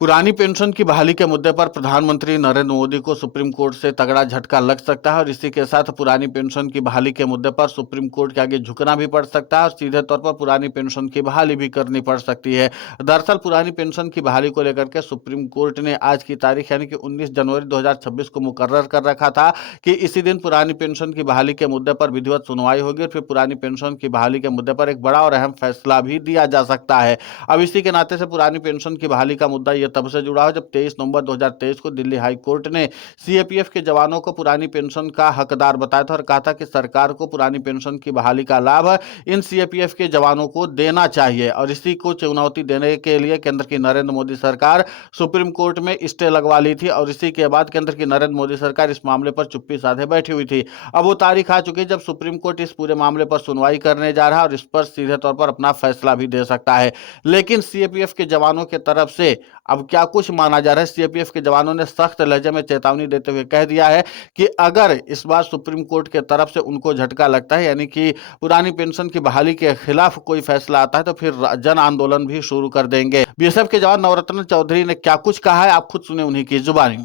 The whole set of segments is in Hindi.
पुरानी पेंशन की बहाली के मुद्दे पर प्रधानमंत्री नरेंद्र मोदी को सुप्रीम कोर्ट से तगड़ा झटका लग सकता है और इसी के साथ पुरानी पेंशन की बहाली के मुद्दे पर सुप्रीम कोर्ट के आगे झुकना भी पड़ सकता है और सीधे तौर पर पुरानी पेंशन की बहाली भी करनी पड़ सकती है। दरअसल पुरानी पेंशन की बहाली को लेकर के सुप्रीम कोर्ट ने आज की तारीख यानी कि 19 जनवरी 2026 को मुकर्रर कर रखा था कि इसी दिन पुरानी पेंशन की बहाली के मुद्दे पर विधिवत सुनवाई होगी और फिर पुरानी पेंशन की बहाली के मुद्दे पर एक बड़ा और अहम फैसला भी दिया जा सकता है। अब इसी के नाते से पुरानी पेंशन की बहाली का मुद्दा यह तब से जुड़ा है जब 23 नवंबर 2023 को दिल्ली हाई कोर्ट ने सीएपीएफ के जवानों को पुरानी पेंशन का हकदार बताया था और कहा था कि सरकार को पुरानी पेंशन की बहाली का लाभ इन सीएपीएफ के जवानों को देना चाहिए और इसी को चुनौती देने के लिए केंद्र की नरेंद्र मोदी सरकार सुप्रीम कोर्ट में स्टे लगवा ली थी और इसी के बाद केंद्र की नरेंद्र मोदी सरकार इस मामले पर चुप्पी साधे बैठी हुई थी। अब वो तारीख आ चुकी है जब सुप्रीम कोर्ट इस पूरे मामले पर सुनवाई करने जा रहा है और इस पर सीधे तौर पर अपना फैसला भी दे सकता है। लेकिन सीएपीएफ के जवानों की तरफ से अब क्या कुछ माना जा रहा है, सीएपीएफ के जवानों ने सख्त लहजे में चेतावनी देते हुए कह दिया है कि अगर इस बार सुप्रीम कोर्ट के तरफ से उनको झटका लगता है यानी कि पुरानी पेंशन की बहाली के खिलाफ कोई फैसला आता है तो फिर जन आंदोलन भी शुरू कर देंगे। बीएसएफ के जवान नवरत्न चौधरी ने क्या कुछ कहा है, आप खुद सुने उन्हीं की जुबानी।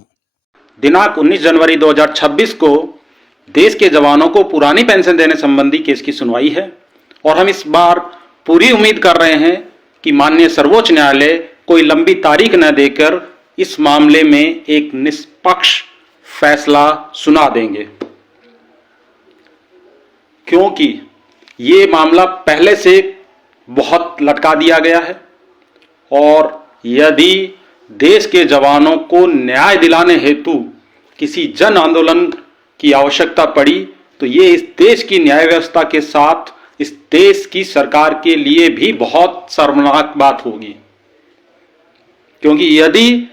दिनांक 19 जनवरी 2026 को देश के जवानों को पुरानी पेंशन देने संबंधी केस की सुनवाई है और हम इस बार पूरी उम्मीद कर रहे हैं कि माननीय सर्वोच्च न्यायालय कोई लंबी तारीख न देकर इस मामले में एक निष्पक्ष फैसला सुना देंगे, क्योंकि ये मामला पहले से बहुत लटका दिया गया है और यदि देश के जवानों को न्याय दिलाने हेतु किसी जन आंदोलन की आवश्यकता पड़ी तो ये इस देश की न्याय व्यवस्था के साथ इस देश की सरकार के लिए भी बहुत शर्मनाक बात होगी, क्योंकि यदि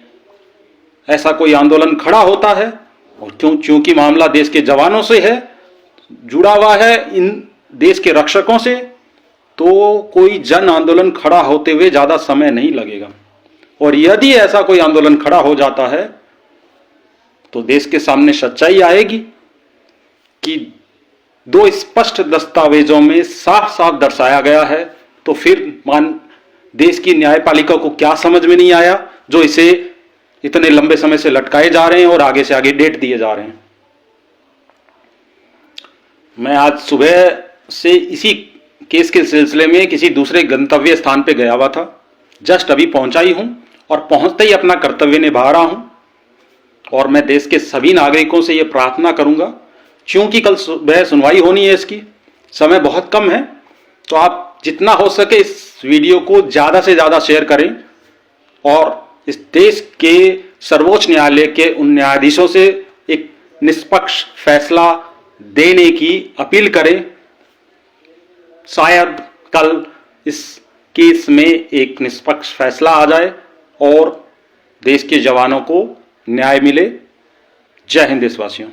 ऐसा कोई आंदोलन खड़ा होता है और क्योंकि मामला देश के जवानों से है, जुड़ा हुआ है इन देश के रक्षकों से, तो कोई जन आंदोलन खड़ा होते हुए ज्यादा समय नहीं लगेगा और यदि ऐसा कोई आंदोलन खड़ा हो जाता है तो देश के सामने सच्चाई आएगी कि दो स्पष्ट दस्तावेजों में साफ साफ दर्शाया गया है, तो फिर देश की न्यायपालिका को क्या समझ में नहीं आया जो इसे इतने लंबे समय से लटकाए जा रहे हैं और आगे से आगे डेट दिए जा रहे हैं। मैं आज सुबह से इसी केस के सिलसिले में किसी दूसरे गंतव्य स्थान पे गया हुआ था, जस्ट अभी पहुंचा ही हूं और पहुंचते ही अपना कर्तव्य निभा रहा हूं और मैं देश के सभी नागरिकों से यह प्रार्थना करूंगा, क्योंकि कल सुबह सुनवाई होनी है, इसकी समय बहुत कम है, तो आप जितना हो सके इस वीडियो को ज्यादा से ज्यादा शेयर करें और इस देश के सर्वोच्च न्यायालय के उन न्यायाधीशों से एक निष्पक्ष फैसला देने की अपील करें। शायद कल इस केस में एक निष्पक्ष फैसला आ जाए और देश के जवानों को न्याय मिले। जय हिंद देशवासियों।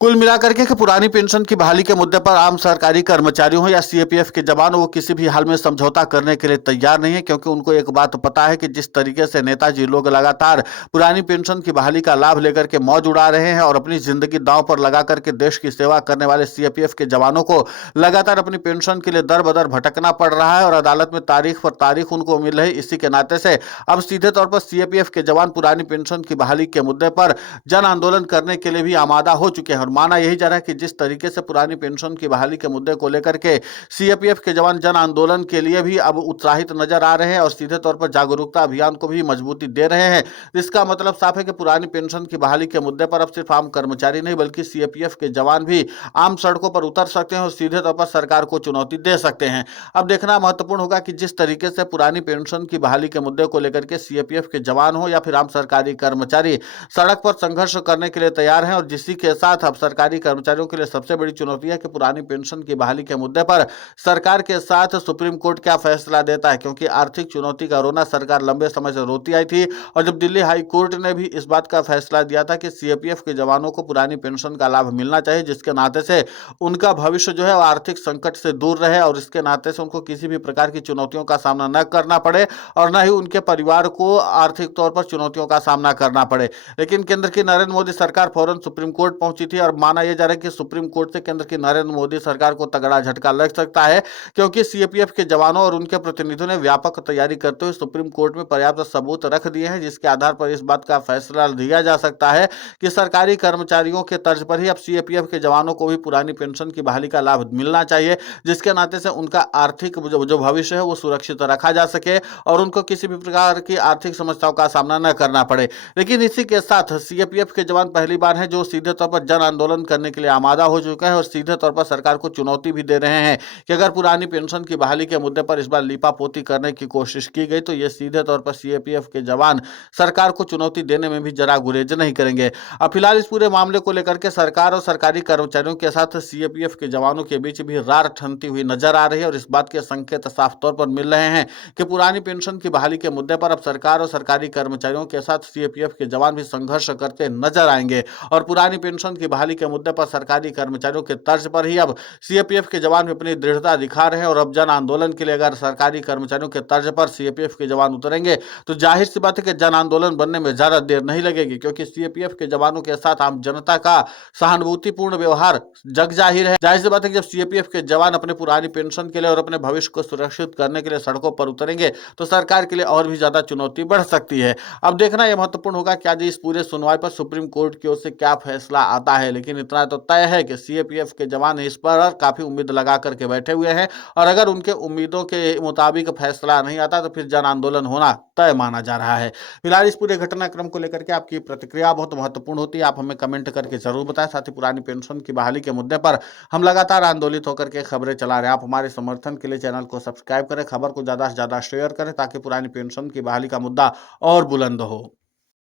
कुल मिलाकर के पुरानी पेंशन की बहाली के मुद्दे पर आम सरकारी कर्मचारियों या सीएपीएफ के जवान वो किसी भी हाल में समझौता करने के लिए तैयार नहीं है, क्योंकि उनको एक बात पता है कि जिस तरीके से नेताजी लोग लगातार पुरानी पेंशन की बहाली का लाभ लेकर के मौज उड़ा रहे हैं और अपनी जिंदगी दांव पर लगा करके देश की सेवा करने वाले सीएपीएफ के जवानों को लगातार अपनी पेंशन के लिए दर बदर भटकना पड़ रहा है और अदालत में तारीख पर तारीख उनको मिल रही। इसी के नाते से अब सीधे तौर पर सीएपीएफ के जवान पुरानी पेंशन की बहाली के मुद्दे पर जन आंदोलन करने के लिए भी आमादा हो चुके हैं और माना यही जा रहा है कि जिस तरीके से पुरानी पेंशन की बहाली के मुद्दे को लेकर के सीएपीएफ के जवान जन आंदोलन के लिए भी अब उत्साहित नजर आ रहे हैं और सीधे तौर पर जागरूकता अभियान को भी मजबूती दे रहे हैं। इसका मतलब साफ है कि पुरानी पेंशन की बहाली के मुद्दे पर अब सिर्फ आम कर्मचारी नहीं बल्कि सीएपीएफ के जवान भी आम सड़कों पर उतर सकते हैं और सीधे तौर पर सरकार को चुनौती दे सकते हैं। अब देखना महत्वपूर्ण होगा कि जिस तरीके से पुरानी पेंशन की बहाली के मुद्दे को लेकर के सीएपीएफ के जवान हो या फिर आम सरकारी कर्मचारी सड़क पर संघर्ष करने के लिए तैयार हैं और जिसी के साथ अब सरकारी कर्मचारियों के लिए सबसे बड़ी चुनौती है कि पुरानी पेंशन की बहाली के मुद्दे पर सरकार के साथ सुप्रीम कोर्ट क्या फैसला देता है, क्योंकि आर्थिक चुनौती का रोना सरकार लंबे समय से रोती आई थी और जब दिल्ली हाई कोर्ट ने भी इस बात का फैसला दिया था कि सीएपीएफ के जवानों को पुरानी पेंशन का लाभ मिलना चाहिए जिसके नाते से उनका भविष्य जो है वो आर्थिक संकट से दूर रहे और इसके नाते से उनको किसी भी प्रकार की चुनौतियों का सामना न करना पड़े और न ही उनके परिवार को आर्थिक तौर पर चुनौतियों का सामना करना पड़े। लेकिन केंद्र की नरेंद्र मोदी सरकार फौरन सुप्रीम कोर्ट पहुंची थी और और माना यह जा रहा है कि सुप्रीम कोर्ट से केंद्र की नरेंद्र मोदी सरकार को तगड़ा झटका लग सकता है, क्योंकि सीएपीएफ के जवानों और उनके प्रतिनिधियों ने व्यापक तैयारी करते हुए सुप्रीम कोर्ट में पर्याप्त सबूत रख दिए हैं, जिसके आधार पर इस बात का फैसला लिया जा सकता है कि सरकारी कर्मचारियों के तर्ज पर ही अब सीएपीएफ के जवानों को भी पुरानी पेंशन की बहाली का लाभ मिलना चाहिए, जिसके नाते से उनका आर्थिक जो भविष्य है वो सुरक्षित रखा जा सके और उनको किसी भी प्रकार की आर्थिक समस्याओं का सामना न करना पड़े। लेकिन इसी के साथ सीएपीएफ के जवान पहली बार हैं जो सीधे तौर पर जन आंदोलन करने के लिए आमादा हो चुका है और सीधे तौर पर सरकार को चुनौती भी दे रहे हैं कि अगर पुरानी पेंशन की बहाली के मुद्दे पर इस बार लीपापोती करने की कोशिश की गई तो ये सीधे तौर पर सीएपीएफ के जवान सरकार को चुनौती देने में भी जरा गुरेज नहीं करेंगे। अब फिलहाल इस पूरे मामले को लेकर के सरकार और सरकारी कर्मचारियों के साथ सीएपीएफ के जवानों के बीच भी रार ठनती हुई नजर आ रही है और इस बात के संकेत साफ तौर पर मिल रहे हैं कि पुरानी पेंशन की बहाली के मुद्दे पर अब सरकार और सरकारी कर्मचारियों के साथ सीएपीएफ के जवान भी संघर्ष करते नजर आएंगे और पुरानी पेंशन की बहाली के मुद्दे पर सरकारी कर्मचारियों के तर्ज पर ही अब सीएपीएफ के जवान भी अपनी दृढ़ता दिखा रहे हैं और अब जन आंदोलन के लिए अगर सरकारी कर्मचारियों के तर्ज पर सीएपीएफ के जवान उतरेंगे तो जाहिर सी बात है कि जन आंदोलन बनने में ज्यादा देर नहीं लगेगी, क्योंकि सीएपीएफ के जवानों के साथ आम जनता का सहानुभूतिपूर्ण व्यवहार जग जाहिर है। जाहिर सी बात है कि जब सीएपीएफ के जवान अपने पुरानी पेंशन के लिए और अपने भविष्य को सुरक्षित करने के लिए सड़कों पर उतरेंगे तो सरकार के लिए और भी ज्यादा चुनौती बढ़ सकती है। अब देखना यह महत्वपूर्ण होगा कि आज इस पूरे सुनवाई पर सुप्रीम कोर्ट की ओर से क्या फैसला आता है, लेकिन इतना तो तय है कि सीएपीएफ के जवान इस पर काफी उम्मीद लगा करके बैठे हुए हैं और अगर उनके उम्मीदों के मुताबिक फैसला नहीं आता तो फिर जन आंदोलन होना तय माना जा रहा है। फिलहाल इस पूरे घटनाक्रम को लेकर के आपकी प्रतिक्रिया बहुत महत्वपूर्ण होती है, आप हमें कमेंट करके जरूर बताएं। साथ ही पुरानी पेंशन की बहाली के मुद्दे पर हम लगातार आंदोलित होकर के खबरें चला रहे हैं। आप हमारे समर्थन के लिए चैनल को सब्सक्राइब करें, खबर को ज्यादा से ज्यादा शेयर करें ताकि पुरानी पेंशन की बहाली का मुद्दा और बुलंद हो।